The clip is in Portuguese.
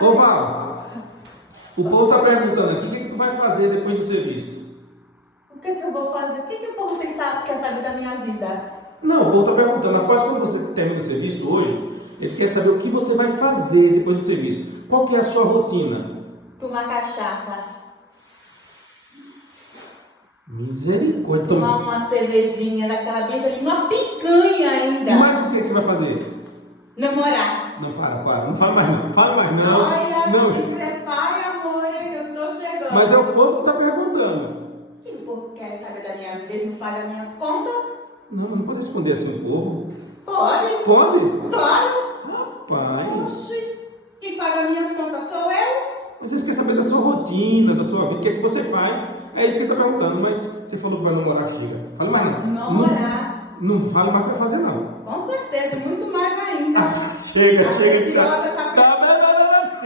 Ô Val, o povo está perguntando aqui, o que tu vai fazer depois do serviço? O que eu vou fazer? O que o povo quer saber da minha vida? Não, o povo está perguntando, após quando você termina o serviço hoje, ele quer saber o que você vai fazer depois do serviço. Qual que é a sua rotina? Tomar cachaça. Misericórdia. Tomar uma cervejinha daquela beija ali, uma picanha ainda. E mais o que você vai fazer? Namorar. Não, para. Não fala mais não. Fala mais não. Olha, Não. se prepare, amor, que eu estou chegando. Mas é o povo que está perguntando. O que o povo quer saber da minha vida? Ele não paga minhas contas? Não pode responder assim o povo. Pode. Pode? Claro. Rapaz. Oxi. Quem paga minhas contas sou eu. Mas vocês querem saber da sua rotina, da sua vida, o que é que você faz. É isso que ele está perguntando, mas você falou que vai namorar aqui. Fala mais não. Namorar. Não fala mais o que vai fazer não. Com certeza, muito mais ainda. Chega. A preciosa tá